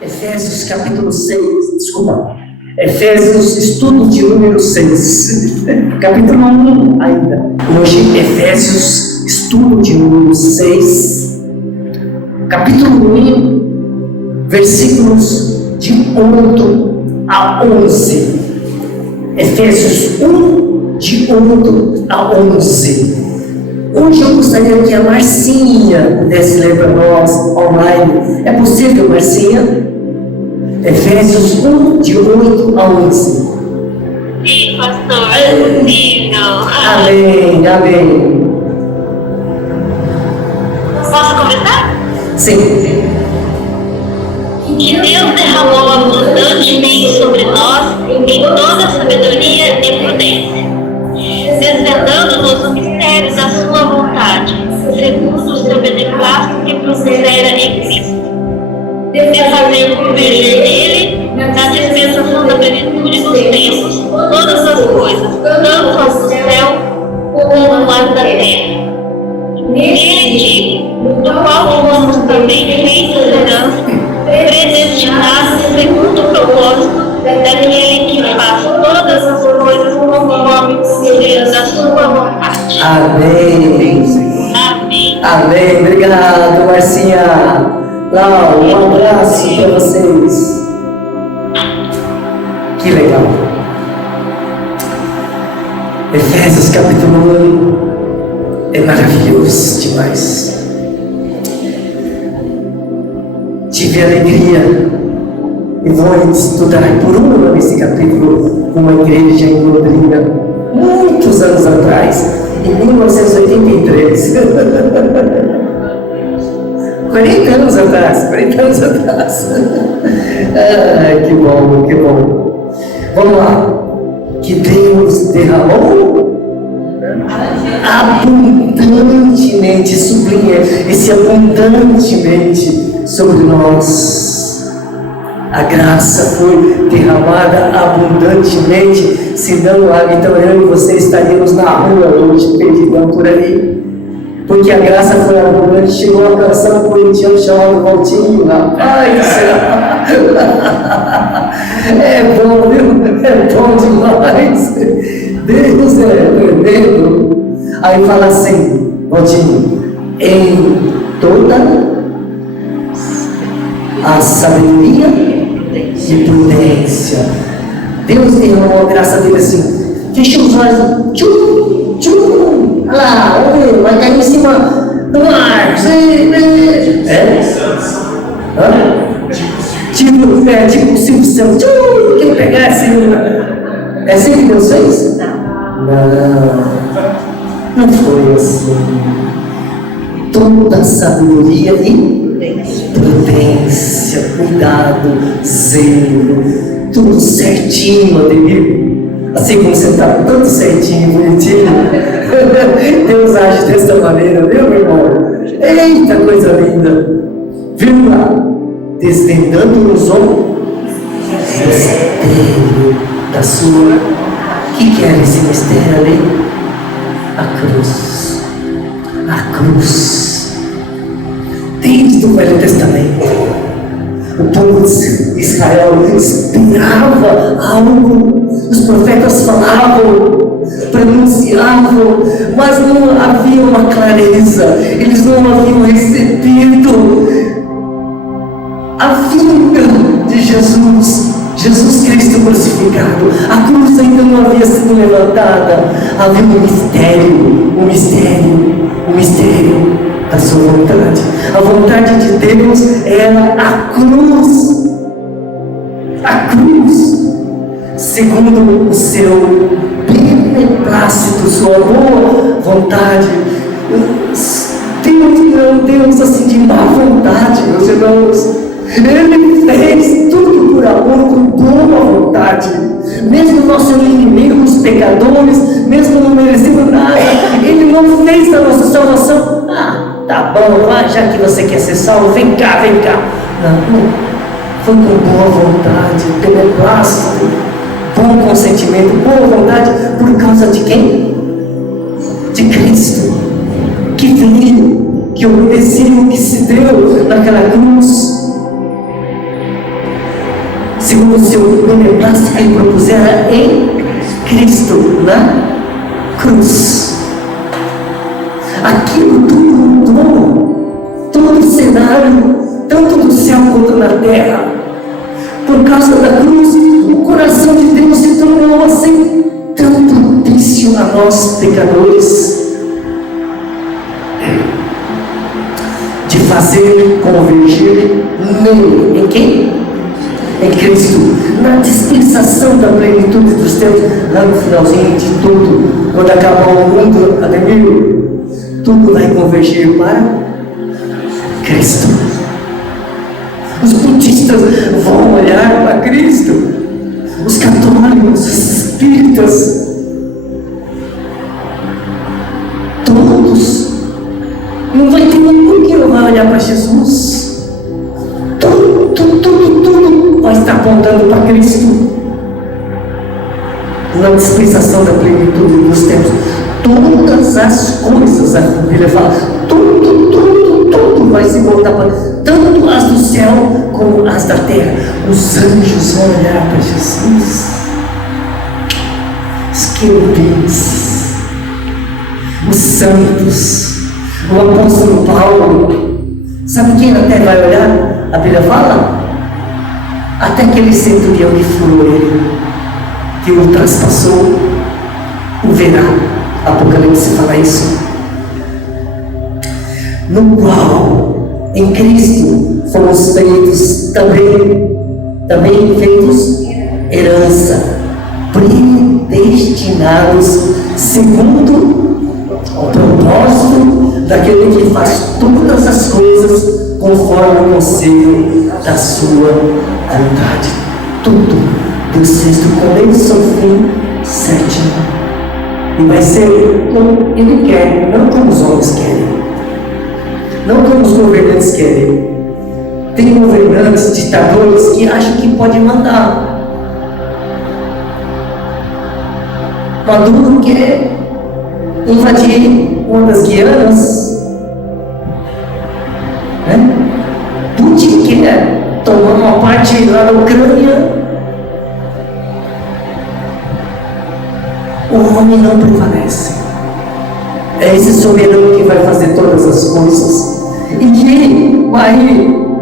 Efésios capítulo 6, desculpa. Efésios, estudo de número 6. Capítulo 1 ainda. Hoje, Efésios, estudo de número 6. Capítulo 1, versículos de 8 a 11. Efésios 1, de 8 a 11. Hoje eu gostaria que a Marcinha pudesse ler para nós online. É possível, Marcinha? Efésios 1, de 8 a 11. Sim, pastor, é possível. Amém, amém. Posso começar? Sim. Que Deus derramou abundantemente sobre nós em toda sabedoria e prudência, desvendando-nos o mistério da sua vontade, segundo o seu beneplácito que procedera em Cristo, de fazer converger nele, na dispensação da plenitude dos tempos, todas as coisas, tanto as do céu como as da terra. Nele digo, do qual fomos também feitos herança, predestinados segundo o propósito daquele que faz todas as coisas conforme o conselho da sua vontade. Amém. Amém. Amém. Obrigado, Marcinha. Lau, um abraço para vocês. Que legal. Efésios capítulo 1 é maravilhoso demais. Tive a alegria e vou estudar por um ano esse capítulo com uma igreja em Londrina, muitos anos atrás, em 1983. 40 anos atrás. Ai, que bom, que bom. Vamos lá. Que Deus derramou abundantemente, sublinha esse abundantemente sobre nós. A graça foi derramada abundantemente, senão, então eu e você estaríamos na rua hoje, perdidão por aí. Porque a graça foi abundante, chegou a canção corintiano chamado Valtinho, rapaz. É bom, viu? É bom demais. Deus é tremendo. Aí fala assim, Valtinho, em toda a sabedoria e prudência. Deus derramou a graça dele assim, fecha os olhos, tchum, tchum, olha lá, vai cair em cima do mar. Tipo o Silvio Santos, quem pegar assim. É assim que Deus fez? Não foi assim. Toda sabedoria e prudência, cuidado, zelo, tudo certinho, Ademir. Assim como você está tudo certinho, bonitinho. Deus age dessa maneira, viu, meu irmão? Eita, coisa linda. Viu lá? Desvendando-nos o mistério da sua. O que era esse mistério ali? A cruz. A cruz. Desde o Velho Testamento, o povo de Israel esperava algo, os profetas falavam, pronunciavam, mas não havia uma clareza, eles não haviam recebido a vinda de Jesus Cristo crucificado. A cruz ainda não havia sido levantada, havia um mistério da sua vontade. A vontade de Deus era a cruz, segundo o seu beneplácito, sua boa vontade. Deus não é um Deus assim de má vontade, meus irmãos. Ele fez tudo por amor, com boa vontade. Mesmo nós sendo inimigos, pecadores, mesmo não merecendo nada, Ele não fez da nossa salvação. Tá bom, vai, já que você quer ser salvo, vem cá. Não, foi com boa vontade, beneplácito, bom consentimento, boa vontade, por causa de quem? De Cristo, que veio, que obedeceu, que se deu naquela cruz. segundo o seu beneplácito que ele propusera em Cristo, na cruz. Aquilo tudo mudou, todo o cenário, tanto do céu quanto na terra. Por causa da cruz, o coração de Deus se tornou assim tão propício a nós pecadores, de fazer convergir nele. Em quem? Em Cristo. Na dispensação da plenitude dos tempos, lá no finalzinho de tudo, quando acabar o mundo, Ademir, tudo vai convergir para Cristo. Os budistas vão olhar para Cristo, os católicos, os espíritas, todos. Não vai ter nenhum que não vai olhar para Jesus. Tudo vai estar apontando para Cristo. Na dispensação da plenitude dos tempos, todas as coisas, a Bíblia fala, tudo vai se voltar para, tanto as do céu como as da terra. Os anjos vão olhar para Jesus, os querubins, os santos, o apóstolo Paulo. Sabe quem até vai olhar? A Bíblia fala, até aquele centurião que furou ele, que o traspassou, o verá. Apocalipse fala isso. No qual, em Cristo, fomos feitos também feitos herança, predestinados segundo o propósito daquele que faz todas as coisas conforme o conselho da sua vontade. Tudo Deus fez do começo ao fim certinho. E vai ser como Ele quer, não como os homens querem, não como os governantes querem. Tem governantes, ditadores que acham que pode mandar. Maduro quer invadir uma das Guianas, né? Putin quer tomar uma parte lá da Ucrânia. O homem não prevalece. É esse soberano que vai fazer todas as coisas. E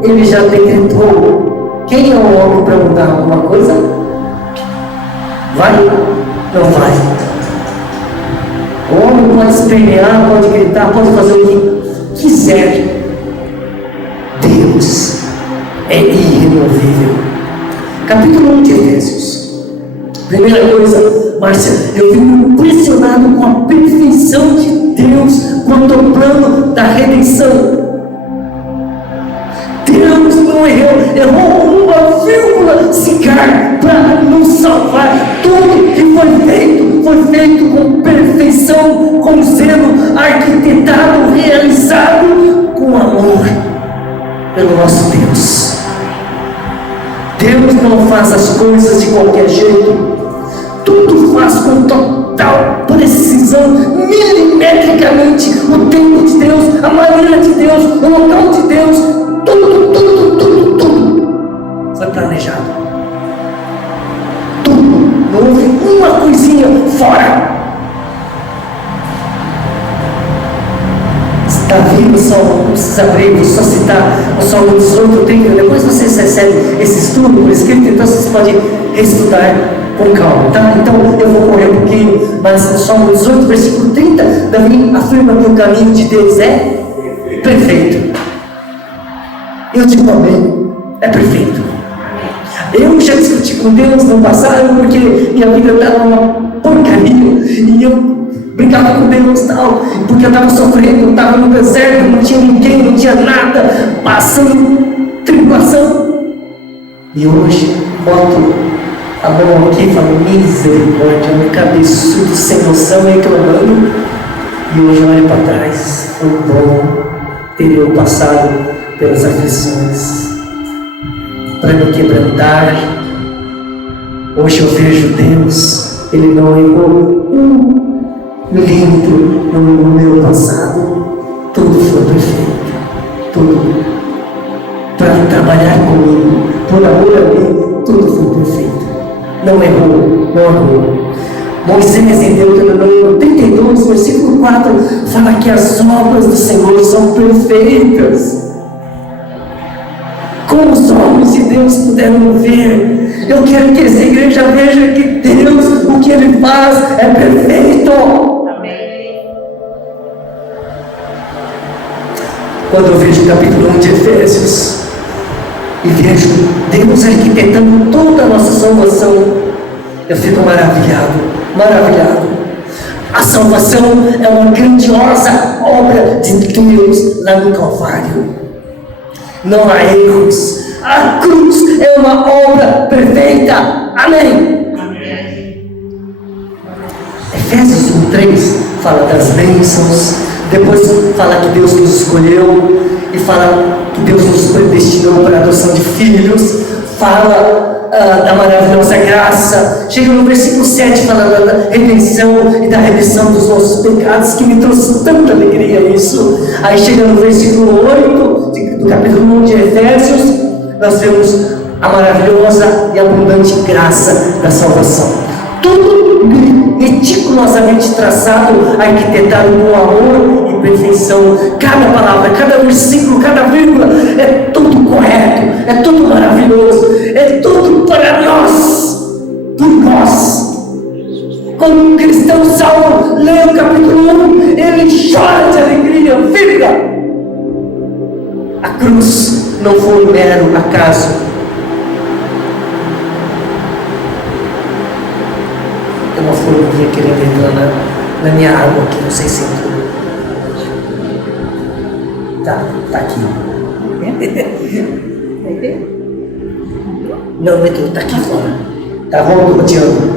ele já decretou. Quem é o homem para mudar alguma coisa? Vai? Não vai. O homem pode espernear, pode gritar, pode fazer o que quiser. Deus é irremovível. Capítulo 1 de Efésios. Primeira coisa, Márcia, eu fico impressionado com a perfeição de Deus quanto ao plano da redenção. Deus não errou uma vírgula sequer para nos salvar. Tudo que foi feito com perfeição, com zelo, arquitetado, realizado com amor pelo nosso Deus. Deus não faz as coisas de qualquer jeito. Tudo faz com total precisão, milimetricamente. O tempo de Deus, a maneira de Deus, o local de Deus, tudo foi planejado. Tudo, não houve uma coisinha fora. Davi no Salmo, não precisa abrir, vou só citar o Salmo 18, 30. Depois vocês recebem esse estudo por escrito, então vocês podem estudar com calma, tá? Então eu vou correr um pouquinho, mas no Salmo 18, versículo 30, Davi afirma que o caminho de Deus é perfeito. Eu digo amém, é perfeito. Eu já discuti com Deus no passado, porque minha vida estava uma porcaria, e eu brincava com Deus e tal, porque eu estava sofrendo, eu estava no deserto, não tinha ninguém, não tinha nada, passando tribulação. E hoje boto a mão aqui e falo, misericórdia, um cabeçudo sem noção reclamando, e hoje eu olho para trás, foi bom ter eu passado pelas aflições, para me quebrantar. Hoje eu vejo Deus, Ele não errou milímetro no meu passado. Tudo foi perfeito, tudo para trabalhar comigo, por amor a mim, tudo foi perfeito. Não errou. Moisés, em Deuteronômio 32, versículo 4, fala que as obras do Senhor são perfeitas. Como os homens de Deus puderam ver. Eu quero que essa igreja veja que Deus, o que Ele faz é perfeito. Amém. Quando eu vejo o capítulo 1 de Efésios e vejo Deus arquitetando toda a nossa salvação, eu fico maravilhado. A salvação é uma grandiosa obra de Deus lá no Calvário. Não há erros. A cruz é uma obra perfeita. Amém. Efésios 1:3 fala das bênçãos, depois fala que Deus nos escolheu, e fala que Deus nos predestinou para a adoção de filhos, fala da maravilhosa graça. Chega no versículo 7 falando da redenção e da remissão dos nossos pecados, que me trouxe tanta alegria isso. Aí chega no versículo 8 do capítulo 1 de Efésios, nós vemos a maravilhosa e abundante graça da salvação. Tudo meticulosamente traçado, arquitetado com amor e perfeição. Cada palavra, cada versículo, cada vírgula, é tudo correto, é tudo maravilhoso, é tudo para nós, por nós. Quando um cristão salvo lê o capítulo 1, ele chora de alegria, vibra. A cruz não foi um mero acaso. Tem uma formiguinha querendo entrar na minha água aqui, não sei se entrou. Tá aqui. Não entrou, tá aqui fora. Tá rodeando.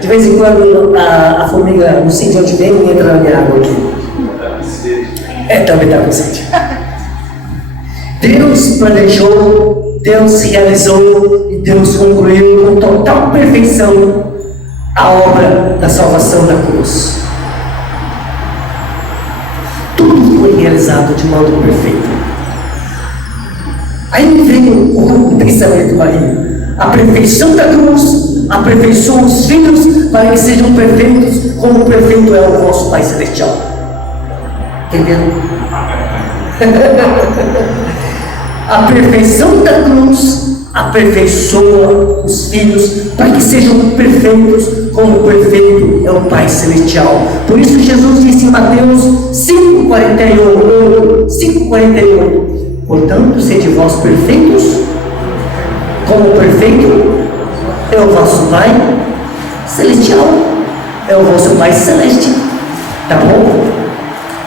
De vez em quando a formiga, não sei de onde vem, entra na minha água aqui. Também está com sede. Deus planejou, Deus realizou e Deus concluiu com total perfeição a obra da salvação da cruz. Tudo foi realizado de modo perfeito. Aí me veio o pensamento aí: a perfeição da cruz aperfeiçoa os filhos para que sejam perfeitos, como perfeito é o vosso Pai Celestial. Entendeu? A perfeição da cruz aperfeiçoa os filhos para que sejam perfeitos, como perfeito é o Pai Celestial. Por isso Jesus disse em Mateus 5,48: portanto, sede vós perfeitos, como perfeito é o vosso Pai Celestial, é o vosso Pai Celeste. Tá bom?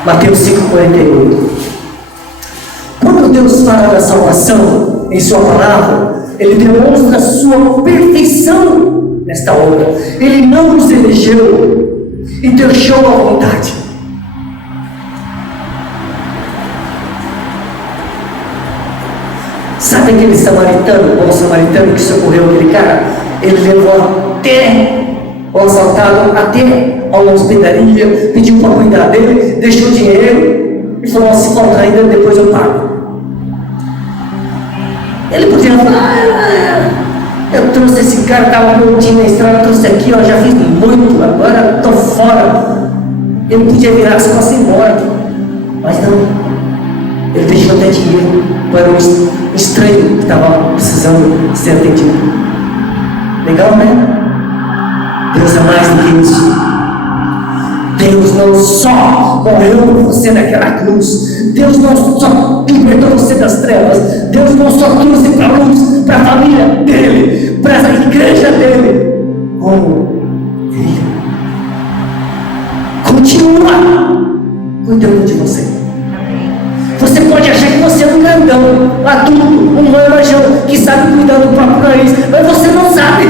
Mateus 5,48. Quando Deus fala da salvação em sua palavra, Ele demonstra a sua perfeição nesta obra. Ele não nos elegeu e deixou à vontade. Sabe aquele samaritano, o bom samaritano que socorreu aquele cara? Ele levou até o assaltado, até a uma hospedaria, pediu para cuidar dele, deixou dinheiro e falou: se faltar ainda, depois eu pago. Ele podia falar: eu trouxe esse cara, estava prontinho na estrada, trouxe aqui, já fiz muito, agora estou fora. Ele podia virar as costas e ir embora, mas não. Ele deixou até dinheiro para um estranho que estava precisando ser atendido. Legal, né? Deus é mais do que isso. Deus não só morreu por você naquela cruz, Deus não só libertou você das trevas, Deus não só trouxe para a luz, para a família dele, para a igreja dele, como Ele continua cuidando de você. Você pode achar que você é um grandão, adulto, um marmanjão que sabe cuidar do próprio nariz, mas você não sabe,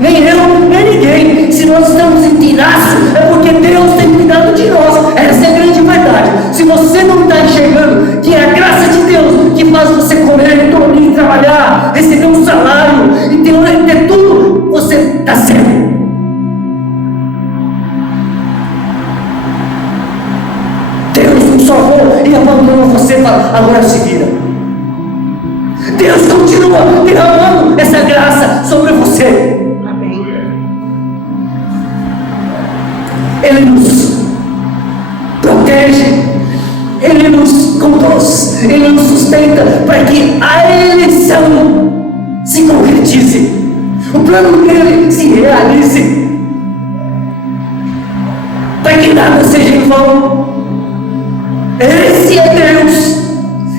nem eu, nem ninguém. Se nós estamos em tiraço, é porque Deus tem cuidado de nós. Essa é a grande verdade. Se você não está enxergando que é a graça de Deus que faz você comer, dormir, trabalhar, receber um salário e ter tudo, você está cego. Deus não salvou e abandonou você para agora se vira. Deus continua derramando essa graça sobre você. Amém. Ele nos protege, Ele nos conduz, Ele nos sustenta para que a eleição se concretize, o plano dele se realize, para que nada seja em vão. Esse é Deus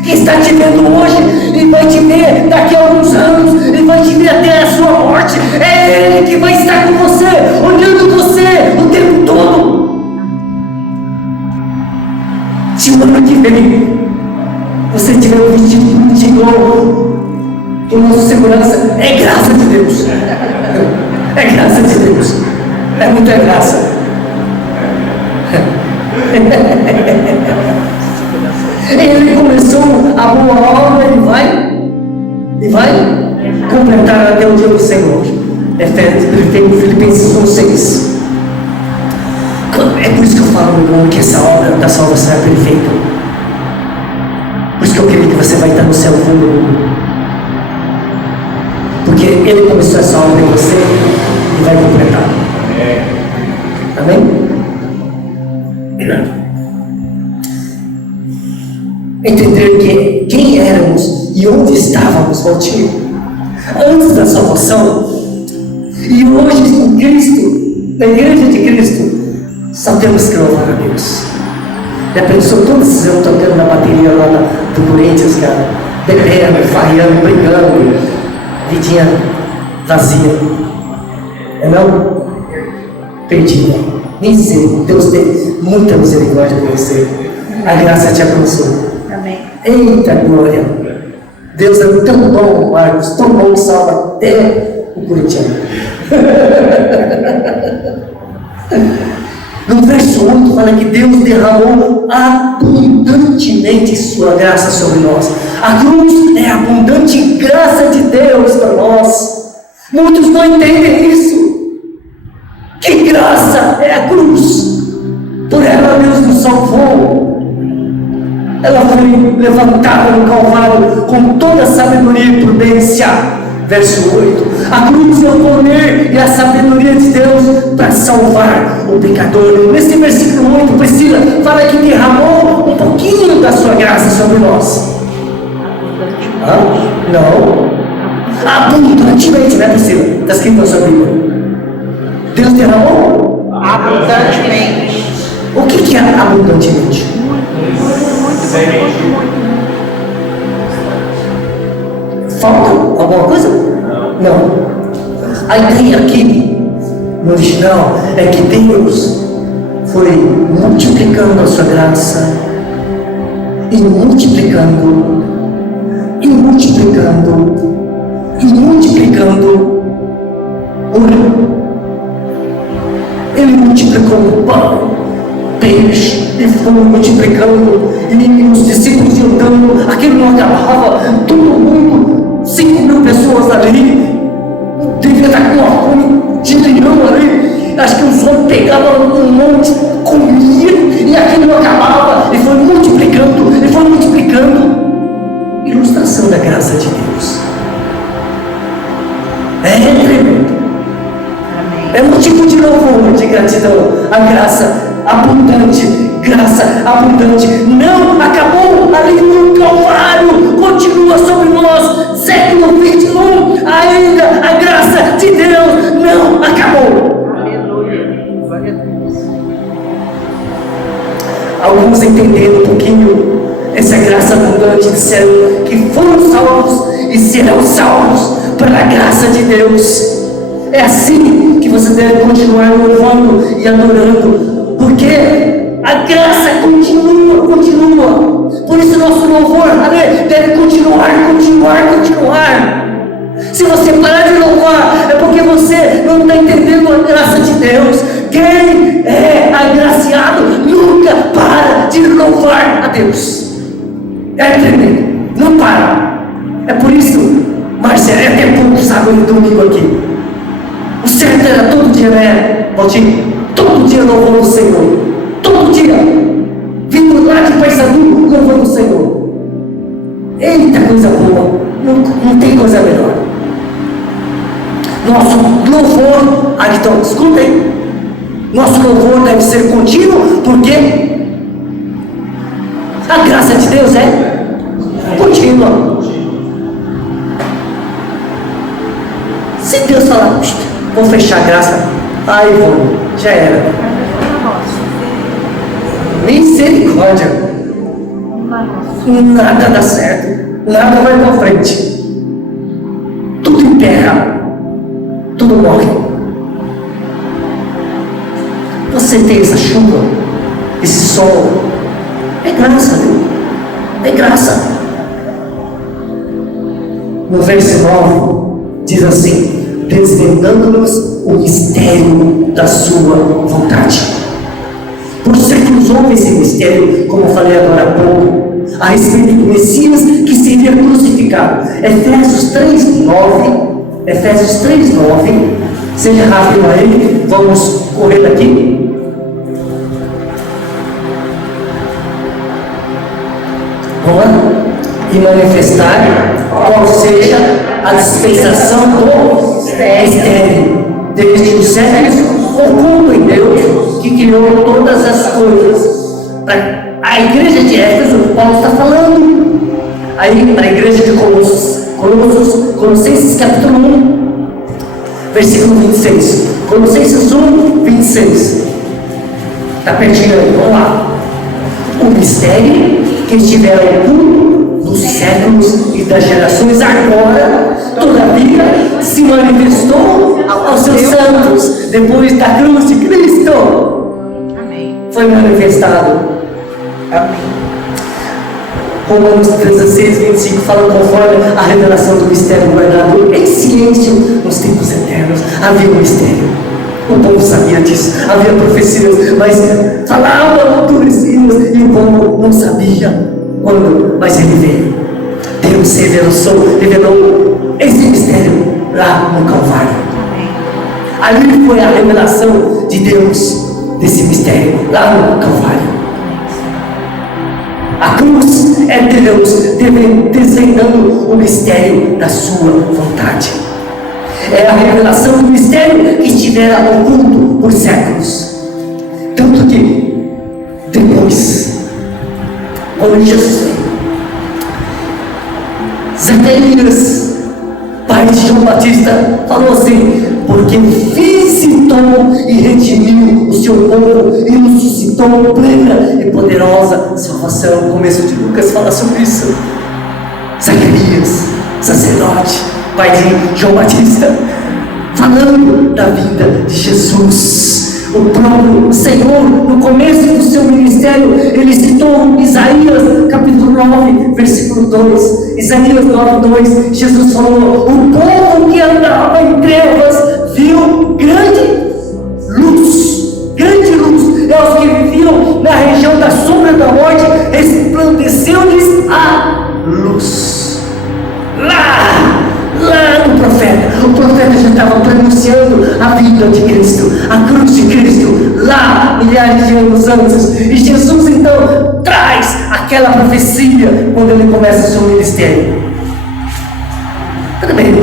que está te vendo hoje e vai te ver daqui a alguns anos e vai te ver até a sua morte. É Ele que vai estar com você, olhando você o tempo todo. Se o ano que vem você tiver um vestido bonitinho igual o nosso segurança, é graça de Deus. É graça de Deus. É muita graça. Ele começou a boa obra e vai completar até o dia do Senhor. Filipenses 1:6. É por isso que eu falo, meu irmão, que essa obra da salvação é perfeita. Por isso que eu creio que você vai estar no céu voando. Porque Ele começou essa obra em você e vai completar. Amém? Entender quem éramos e onde estávamos, Valtinho, antes da salvação, e hoje em Cristo, na igreja de Cristo, só temos que louvar a Deus. Já pensou todos eu tocando na bateria lá do Corinthians, cara, bebendo, farreando, brigando, vidinha vazia, não? Perdida. Misericórdia. Deus tem muita misericórdia com você. A graça te alcançou. Amém. Eita glória! Deus é tão bom, Marcos, tão bom que salva até o corintiano. No verso 8 fala que Deus derramou abundantemente sua graça sobre nós. A cruz é a abundante graça de Deus para nós. Muitos não entendem isso. Que graça é a cruz? Por ela Deus nos salvou. Ela foi levantada no Calvário com toda a sabedoria e prudência. Verso 8. A cruz é o poder e a sabedoria de Deus para salvar o pecador. Nesse versículo 8, Priscila fala que derramou um pouquinho da sua graça sobre nós. Não. Abundantemente, né, Priscila? Está escrito na sua Bíblia. Deus derramou? Abundantemente. O que é abundantemente? Falta alguma coisa? Não. A ideia aqui no original é que Deus foi multiplicando a sua graça e multiplicando e multiplicando e multiplicando. Ele multiplicou o pão, peixe, e foi multiplicando, e os discípulos andando, aquilo não acabava, todo mundo, 5.000 pessoas ali, devia estar com uma fome de leão ali, acho que os homens pegavam um monte, comia, e aquilo não acabava, e foi multiplicando, ilustração da graça de Deus. É tremendo. É motivo de louvor, de gratidão. A graça abundante, não acabou ali no Calvário, continua sobre nós, século 21, ainda a graça de Deus não acabou. Aleluia. Glória a Deus. Alguns entendendo um pouquinho essa graça abundante disseram que foram salvos e serão salvos pela graça de Deus. É assim que você deve continuar louvando e adorando, porque a graça continua. Por isso nosso louvor deve continuar. Se você parar de louvar, é porque você não está entendendo a graça de Deus. Quem é agraciado nunca para de louvar a Deus. É tremendo, não para. É por isso, Marcelo, é até pouco sábado e domingo aqui. O certo era todo dia, né, Valtinho? Todo dia louvando o Senhor. Todo dia. Vindo lá de Paysandu, louvando o Senhor. Eita coisa boa. Não tem coisa melhor. Nosso louvor, então, escutem, nosso louvor deve ser contínuo, porque a graça de Deus é contínua. Se Deus falar, vou fechar a graça, aí vou, já era. Misericórdia. Nada dá certo, nada vai para frente. Tudo emperra, tudo morre. Você tem essa chuva, esse sol, é graça, viu? É graça. No verso 9 diz assim: desvendando-nos o mistério da sua vontade. Por séculos houve esse mistério, como eu falei agora há pouco, a respeito do Messias que seria crucificado. Efésios 3:9, seja rápido aí, vamos correr daqui. Vamos lá? E manifestar qual seja a dispensação do mistério desde os séculos oculto em Deus, que criou todas as coisas. A igreja de Éfeso, Paulo está falando. Aí, para a igreja de Colossenses capítulo 1, versículo 26. Colossenses 1, 26. Está pertinho aí, vamos lá. O mistério que estivera oculto dos séculos e das gerações, agora, todavia, se manifestou aos seus santos, depois da cruz de Cristo. Amém. Foi manifestado. Amém. Romanos 16, 25 fala conforme a revelação do mistério guardado em silêncio nos tempos eternos. Havia um mistério. O povo sabia disso, havia profecias, mas falavam do Messias e o povo não sabia quando, mas ele veio. Deus revelou esse mistério lá no Calvário. Ali foi a revelação de Deus desse mistério, lá no Calvário. A cruz é Deus desvendando o mistério da sua vontade. É a revelação do mistério que estivera oculto por séculos. Tanto que, depois, quando Jesus veio, Zacarias, pai de João Batista, falou assim: porque visitou e redimiu o seu povo e nos suscitou plena e poderosa salvação. O começo de Lucas fala sobre isso. Zacarias, sacerdote, pai de João Batista, falando da vida de Jesus. O próprio Senhor, no começo do seu ministério, ele citou Isaías capítulo 9, versículo 2. Isaías 9, 2. Jesus falou: o povo que andava em trevas viu grande luz. Grande luz. É os que viviam na região da sombra da morte, resplandeceu-lhes a luz. Lá no profeta, o profeta já estava pronunciando a vida de Cristo, a cruz de Cristo, lá milhares de anos antes. E Jesus então traz aquela profecia quando ele começa o seu ministério. Tudo bem,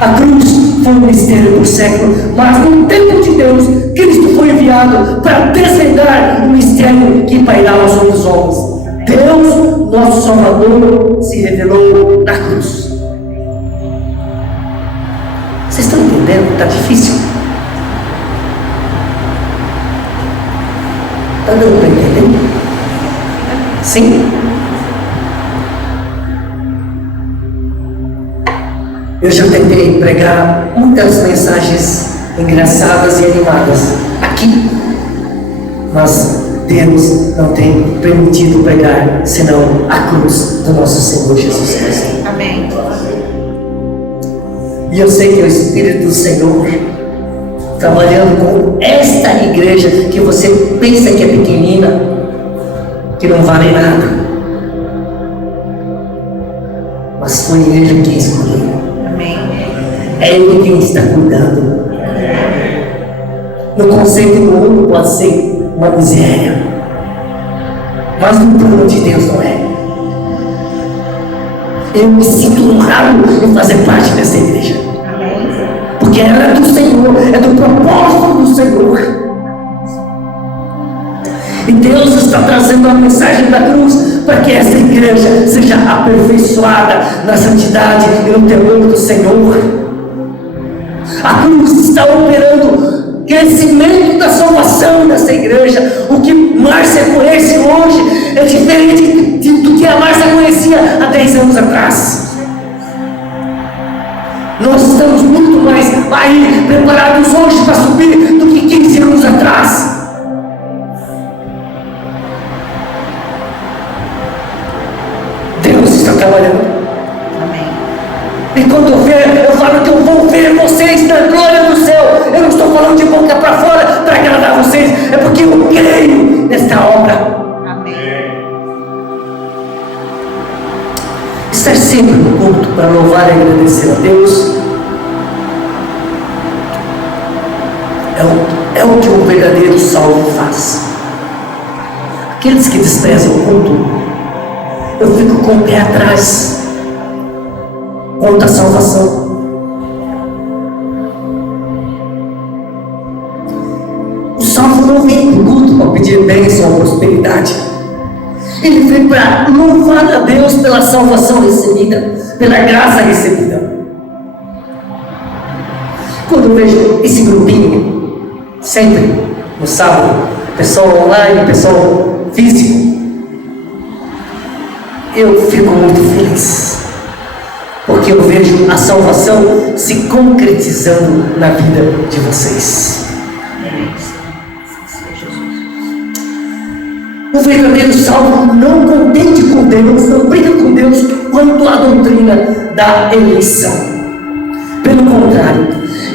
a cruz foi um mistério por século, mas no tempo de Deus, Cristo foi enviado para desvendar o mistério que pairava sobre os homens. Deus, nosso Salvador, se revelou na cruz. Vocês estão entendendo? Está difícil? Está dando para entender? Sim? Eu já tentei pregar muitas mensagens engraçadas e animadas aqui, mas Deus não tem permitido pregar senão a cruz do nosso Senhor Jesus Cristo. Amém. E eu sei que é o Espírito do Senhor trabalhando com esta igreja que você pensa que é pequenina, que não vale nada, mas foi Ele quem escolheu. Amém. É Ele quem está cuidando. No conceito do mundo pode ser uma miséria, mas no plano de Deus não é. Eu me sinto honrado em fazer parte dessa igreja, porque ela é do Senhor, é do propósito do Senhor. E Deus está trazendo a mensagem da cruz para que essa igreja seja aperfeiçoada na santidade e no temor do Senhor. A cruz está operando crescimento da salvação dessa igreja. O que Márcia conhece hoje é diferente do que a Márcia conhecia há 10 anos atrás. Nós estamos muito mais aí preparados hoje para subir do que 15 anos atrás. Deus está trabalhando. Amém. E quando eu falo que eu vou ver vocês na glória do céu, eu não estou falando de boca para fora para agradar vocês, é porque eu creio nesta obra. Amém. Estar sempre no culto para louvar e agradecer a Deus é o que um verdadeiro salvo faz. Aqueles que desprezam o culto, eu fico com o pé atrás quanto à salvação. O salvo não vem para o culto para pedir bênção ou prosperidade. Ele vem para louvar a Deus pela salvação recebida, pela graça recebida. Quando eu vejo esse grupinho, sempre no sábado, pessoal online, pessoal físico, eu fico muito feliz, porque eu vejo a salvação se concretizando na vida de vocês. O verdadeiro salvo não contende com Deus, não briga com Deus quanto à doutrina da eleição. Pelo contrário,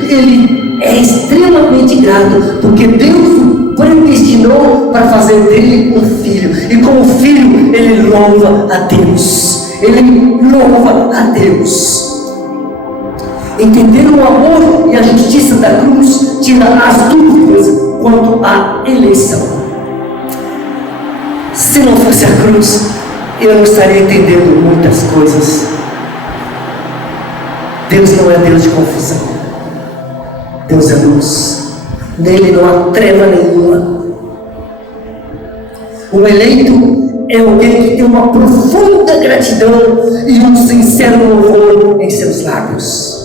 ele é extremamente grato, porque Deus o predestinou para fazer dele um filho, e como filho ele louva a Deus. Ele louva a Deus. Entender o amor e a justiça da cruz tira as dúvidas quanto à eleição. Se não fosse a cruz, eu não estaria entendendo muitas coisas. Deus não é Deus de confusão. Deus é luz. Nele não há treva nenhuma. O eleito é alguém que tem uma profunda gratidão e um sincero louvor em seus lábios.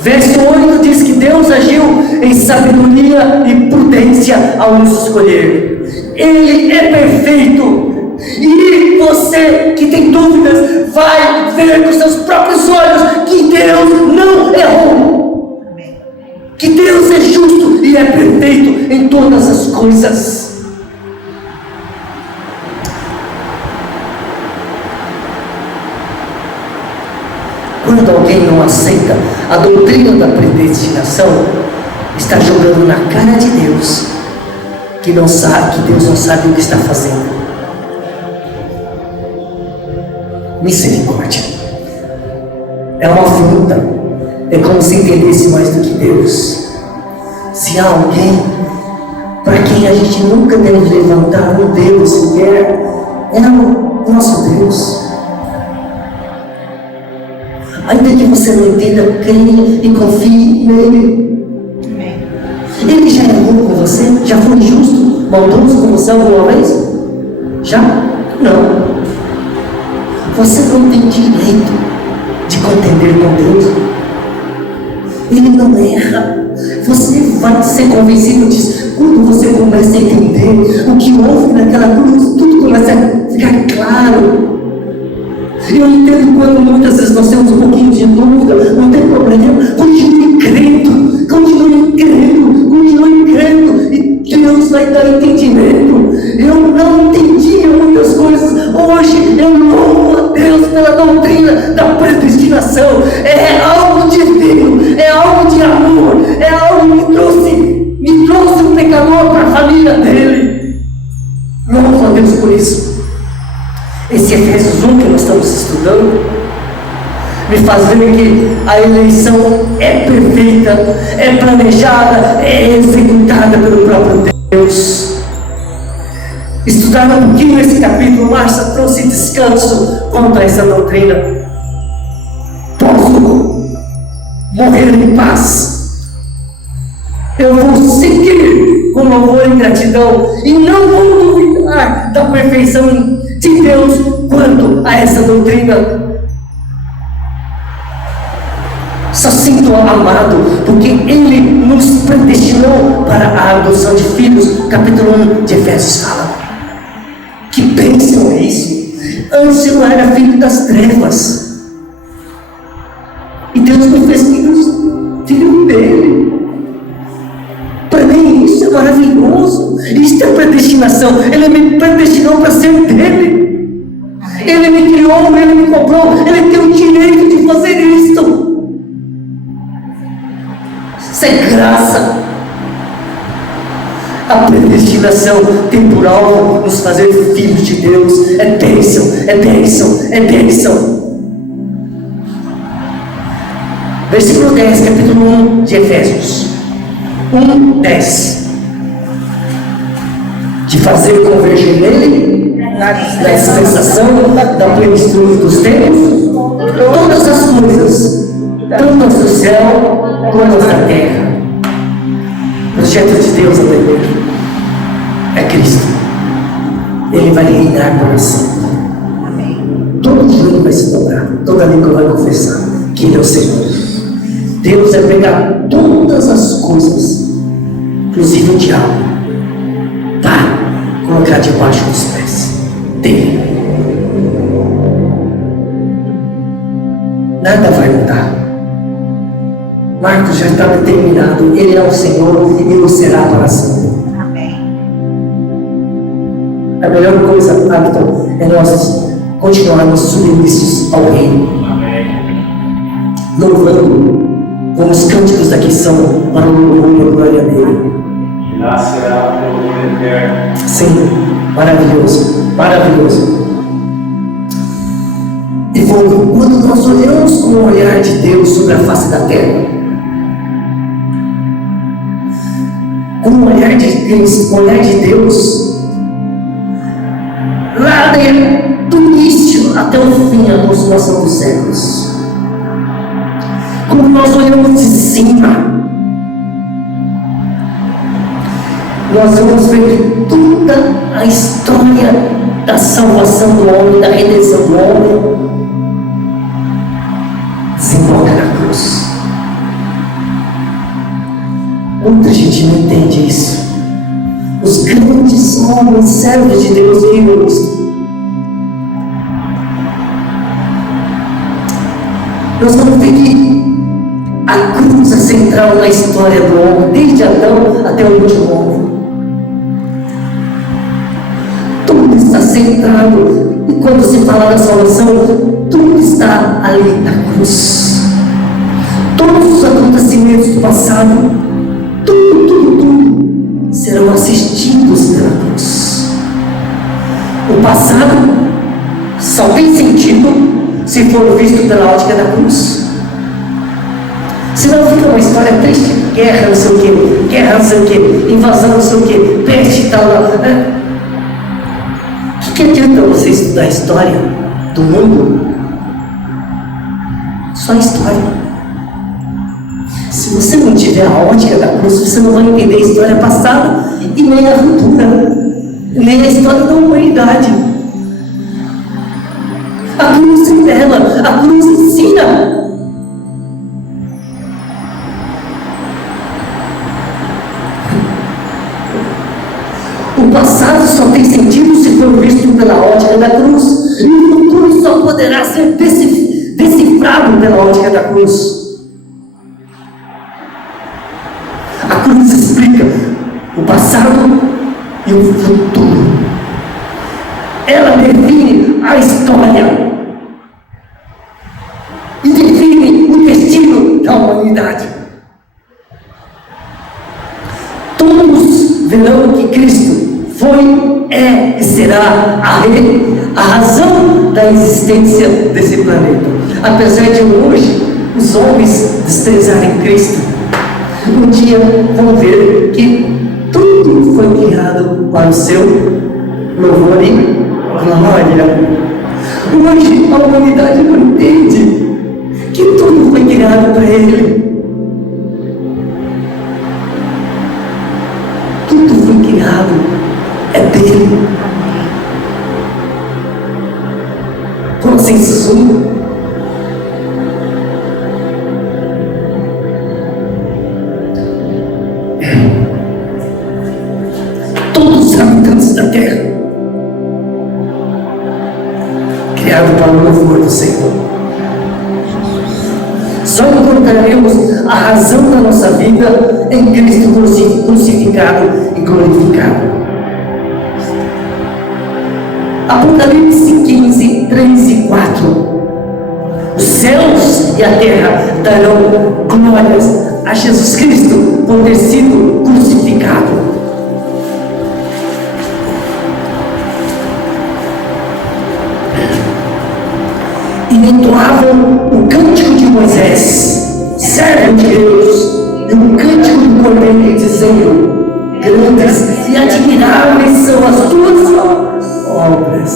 Verso 8 diz que Deus agiu em sabedoria e prudência ao nos escolher. Ele é perfeito. E você que tem dúvidas, vai ver com seus próprios olhos que Deus não errou. Que Deus é justo e é perfeito em todas as coisas. Quando alguém não aceita a doutrina da predestinação, está jogando na cara de Deus que Deus não sabe o que está fazendo. Misericórdia. É uma afronta. É como se entendesse mais do que Deus. Se há alguém para quem a gente nunca deve levantar um Deus sequer, é o nosso Deus. Ainda que você não entenda, creia e confie nele. Ele já errou com você? Já foi injusto, maldoso com você alguma vez? Já? Não. Você não tem direito de contender com Deus. Ele não erra. Você vai ser convencido disso quando você começa a entender o que houve naquela cruz. Tudo começa a ficar claro. Eu entendo quando muitas vezes nós temos um pouquinho de dúvida. Não tem problema. Continue crendo. Continue crendo. E Deus vai dar entendimento. Eu não entendia muitas coisas. Hoje eu louvo a Deus pela doutrina da predestinação. É algo divino. É algo de amor. É algo que me trouxe um pecador para a família dele. Louvo a Deus por isso. Esse Efésios 1 que nós estamos estudando me faz ver que a eleição é perfeita, é planejada, é executada pelo próprio Deus. Estudar um pouquinho esse capítulo, Márcia trouxe descanso contra essa doutrina. Posso morrer em paz. Eu vou seguir com louvor e gratidão e não vou duvidar da perfeição de Deus quanto a essa doutrina. Só sinto amado porque Ele nos predestinou para a adoção de filhos. Capítulo 1 de Efésios fala. Que bênção é isso! Antes eu era filho das trevas e Deus me fez filho dele. Para mim isso é maravilhoso. Isso é predestinação. Ele me predestinou para ser dele. Ele me criou, ele me comprou. Ele tem o direito de fazer isso. Isso é graça. A predestinação temporal nos fazer filhos de Deus é bênção, é bênção, é bênção. Versículo 10, capítulo 1 de Efésios 1, 10. De fazer convergir nele, na dispensação da plenitude dos tempos, todas as coisas, tanto as do céu como as da terra. O projeto de Deus é Cristo. Ele vai reinar para sempre. Todo joelho vai se dobrar, toda língua vai confessar que Ele é o Senhor. Deus vai pegar todas as coisas, inclusive o diabo, para colocar debaixo dos pés dele. Nada vai mudar. Marcos já está determinado. Ele é o Senhor e o será para sempre. Amém. A melhor coisa, Acton, é nós continuarmos submissos ao Reino. Amém. Louvando, como os cânticos daqui são para o louvor e a glória dele. E lá será o louvor eterno. Sim, maravilhoso, maravilhoso. E quando nós olhamos com o olhar de Deus sobre a face da terra, com o olhar de Deus, lá do início até o fim, a consumação dos séculos. Quando nós olhamos de cima, nós vamos ver toda a história da salvação do homem, da redenção do homem, desemboca na cruz. Muita gente não entende isso. Os grandes homens, servos de Deus, viram isso. Nós vamos ver que a cruz é central na história do homem, desde Adão até o último homem. Tudo está centrado. E quando se fala da salvação, tudo está ali na cruz. Todos os acontecimentos do passado, tudo serão assistidos pela cruz. O passado só tem sentido se for visto pela ótica da cruz. Senão fica uma história triste. Guerra não sei o que, guerra não sei o que, invasão não sei o que, peste e tal. O que adianta você estudar a história do mundo? Só a história. Se você não tiver a ótica da cruz, você não vai entender a história passada e nem a futura, nem a história da humanidade. A cruz revela, a cruz ensina. O passado só tem sentido se for visto pela ótica da cruz, e o futuro só poderá ser decifrado pela ótica da cruz. A cruz explica o passado e o futuro. Ela define a história e define o destino da humanidade. Todos verão que Cristo foi, é e será a razão da existência desse planeta. Apesar de hoje os homens desprezarem Cristo, um dia vão ver que tudo foi criado para o seu louvor e glória. Hoje a humanidade não entende que tudo foi criado para Ele. terra, criado para o louvor do Senhor. Só encontraremos a razão da nossa vida em Cristo crucificado e glorificado. Apocalipse 15, 3 e 4. Os céus e a terra darão glórias a Jesus Cristo por ter sido crucificado. E entoavam o cântico de Moisés, servo de Deus, e o cântico do Cordeiro, dizendo: grandes e admiráveis são as tuas obras.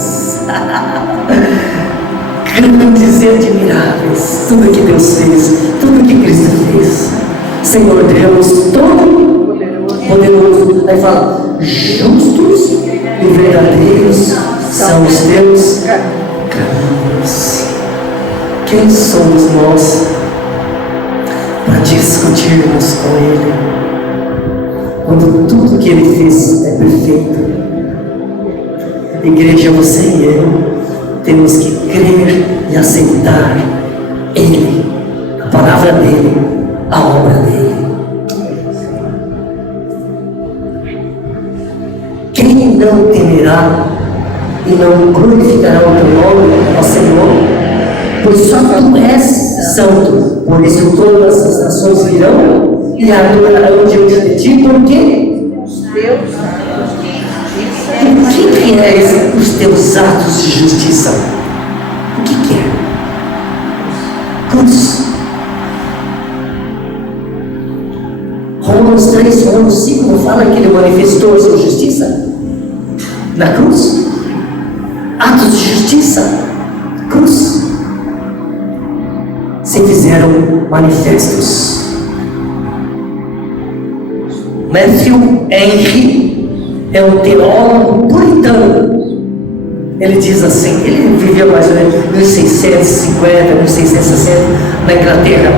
Grandes e admiráveis, tudo que Deus fez, tudo que Cristo fez. Senhor Deus, todo poderoso. Aí fala: justos e verdadeiros são os teus caminhos. Quem somos nós para discutirmos com Ele, quando tudo que Ele fez é perfeito? Igreja, você e eu temos que crer e aceitar Ele, a palavra dEle, a obra dEle. Quem não temerá e não glorificará o teu nome, ó Senhor? Pois só tu és santo, por isso todas as nações virão e adorarão diante de ti, porque Deus, o que é os teus atos de justiça? O que é? Cruz. Romanos 3, Romanos 5 não fala que ele manifestou a sua justiça? Na cruz? Atos de justiça? Cruz. Se fizeram manifestos. Matthew Henry é um teólogo puritano. Ele diz assim, ele viveu mais ou menos 1650, 1660 na Inglaterra.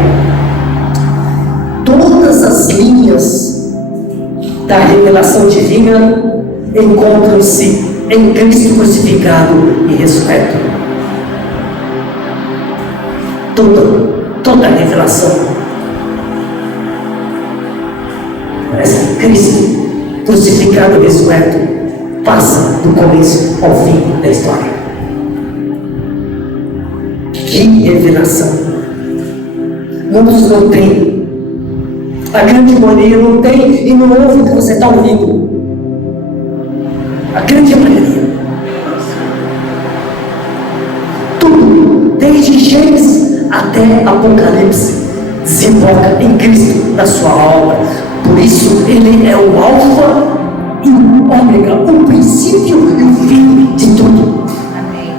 Todas as linhas da revelação divina encontram-se em Cristo crucificado e ressurreto. Toda a revelação. Mas Cristo crucificado e ressurreto passa do começo ao fim da história. Que revelação! Muitos não têm. A grande maioria não tem e não ouve o que você está ouvindo. A grande maioria. Tudo, desde Gênesis até Apocalipse, desemboca em Cristo, na sua obra. Por isso Ele é o alfa e o ômega, o princípio e o fim de tudo. amém.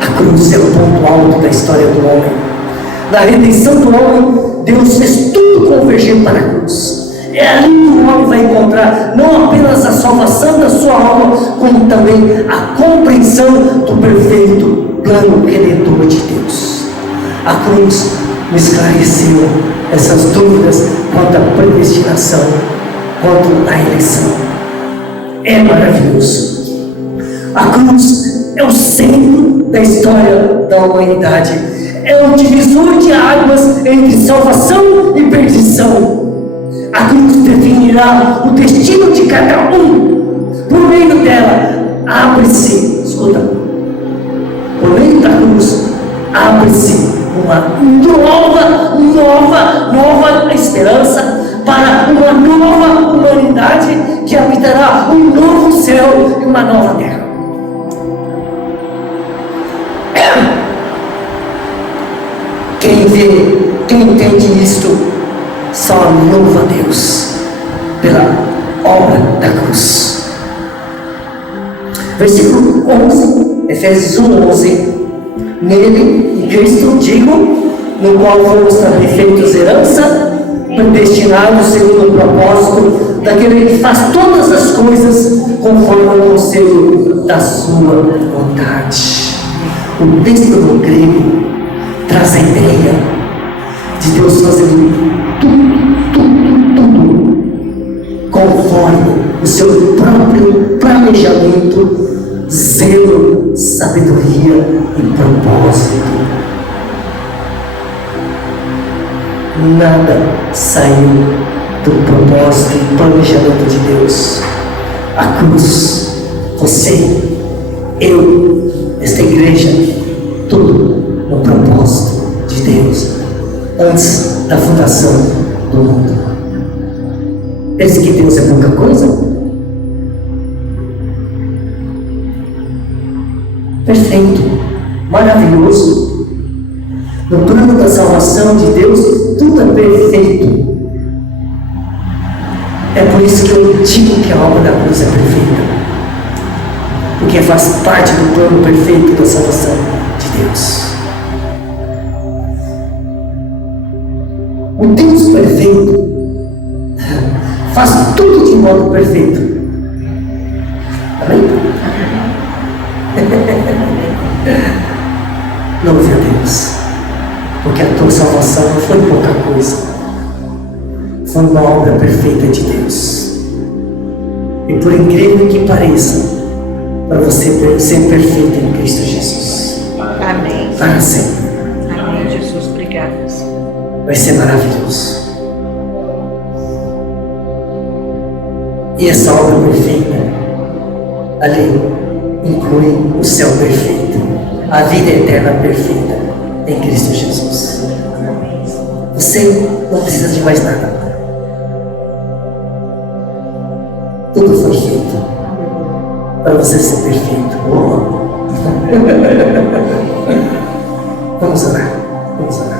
A cruz é o ponto alto da história do homem. Na redenção do homem, Deus fez tudo convergir para a cruz. É ali que o homem vai encontrar não apenas a salvação da sua alma, como também a compreensão do perfeito plano redentor de Deus. A cruz me esclareceu essas dúvidas quanto à predestinação, quanto à eleição. É maravilhoso. A cruz é o centro da história da humanidade. É o divisor de águas entre salvação e perdição. A cruz definirá o destino de cada um. Por meio dela, abre-se, escuta, por meio da cruz, abre-se uma nova esperança para uma nova humanidade que habitará um novo céu e uma nova terra. Quem vê, quem entende isto, só louva a Deus pela obra da cruz. Versículo 11, Efésios 1:11. Nele, em Cristo, digo, no qual fomos também feitos herança, predestinados segundo o propósito daquele que faz todas as coisas conforme o conselho da sua vontade. O texto no grego traz a ideia de Deus fazendo tudo conforme o seu próprio planejamento, zelo, sabedoria e propósito. Nada saiu do propósito e planejamento de Deus. A cruz, você, eu, esta igreja, tudo no propósito de Deus, antes da fundação do mundo. Pense que Deus é pouca coisa? Perfeito, maravilhoso. No plano da salvação de Deus, tudo é perfeito. É por isso que eu digo que a obra da cruz é perfeita, porque faz parte do plano perfeito da salvação de Deus. O Deus perfeito faz tudo de modo perfeito. Amém? Louve a Deus, porque a tua salvação não foi pouca coisa, foi uma obra perfeita de Deus. E por incrível que pareça, para você ser perfeito em Cristo Jesus. Amém. Para sempre. Amém, Jesus. Obrigada. Vai ser maravilhoso. E essa obra perfeita ali inclui o céu perfeito, a vida eterna perfeita em Cristo Jesus. Você não precisa de mais nada. Tudo foi feito para você ser perfeito. Oh. Vamos orar. Vamos orar.